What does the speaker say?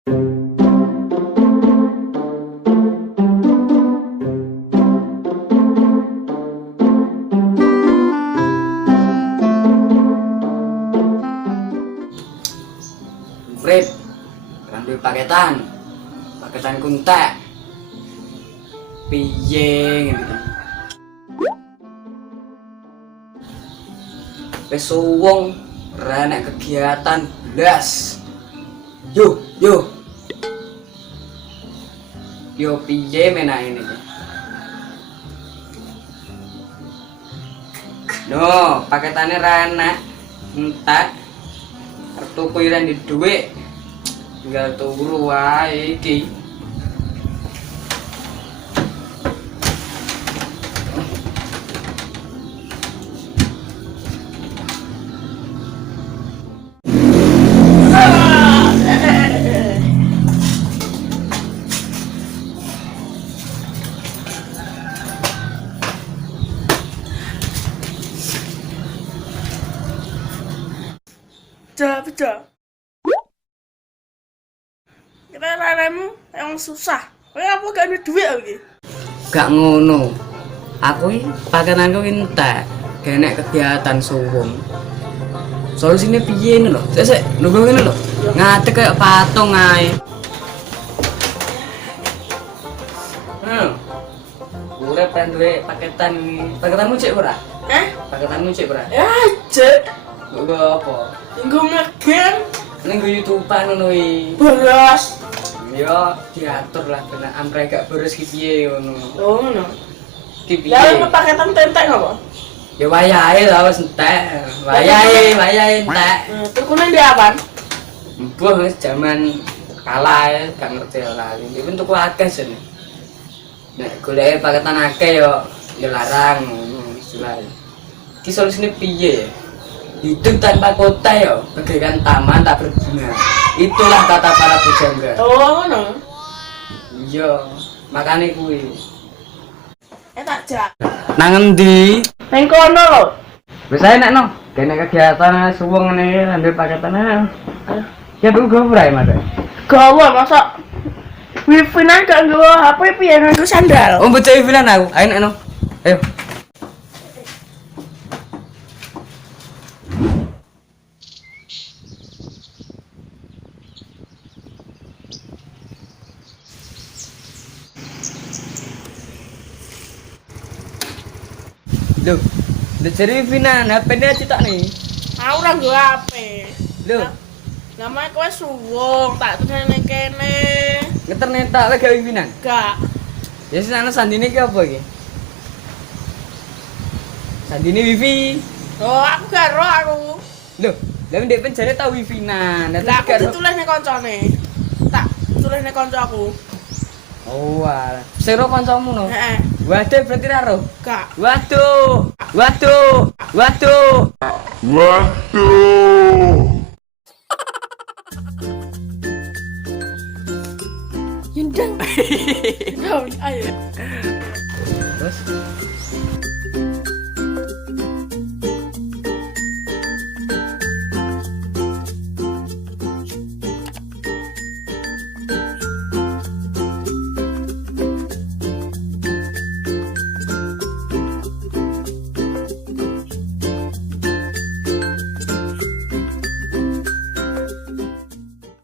Fred, ambil paketan kuntek, piye gitu. Pesuwong, renek kegiatan belas. Yo, piye menak ini? No, paketannya renek, entek. Kartu kuiran di duit, tinggal turu wae iki. Betul. Kita raremu yang susah. Kayak apa gak ada duit lagi? Gak ngono. Aku iki paketanku entek, genek kegiatan suwung. Solusine piye ngono lho? Sik, nunggu ngene lho. Ngadeg kayak patung ae. Urip kan duwe paketanmu cek ora? Paketanmu cek ora? Ya, cek. Nggo apa? Tinggal ngegen. Ning YouTube-an ngono iki. Beras. Yo diatur lah kena amre gak boros ki piye ngono. Oh, no. Ki piye? Ya, paketan tentek apa? Ya wayahe lah wis entek. Wayahe entek. Tukune ndi apaan? Mbuh wis jaman kalah ya, gak ngerti ora. Iki pun tuku akeh jane. Nek goleke paketan akeh yo larang ngono istilahnya. Ki solusine piye ya? Hidup tanpa kota ya, bagaikan taman tak berbunga. Itulah kata para bujangga. Oh, no. Iya, makane kuwi. Tak jak. Nang endi? Neng kono lho. Wis ae nek no. Kene kegiatan suwung ngene ambil paketan. Ya tuku go ora Mas. Gawa masa wifi nang gak nggawa HP piye nganggo sandal. Oh, bocah wifinan aku. Ayo nek no. Ayo. Loh, udah cari wifinan, HP-nya cetak nih. Aku ora nggawa HP. Loh, Namanya kowe suwung, tak tulis nang kene. ngeternet tak lagi wifinan. Gak. Ya sing ana sandine ki apa iki? Sandine wifi. Oh, aku gak ero aku. Loh, lha ndek penjara tau wifinan. Lah aku ditulis ning koncone. Tak tulis ning koncoku. Oh, alah. Sero kancamu no. Heeh. Waduh, berarti ra ro. Gak. Waduh. Yundang. Ayo. Terus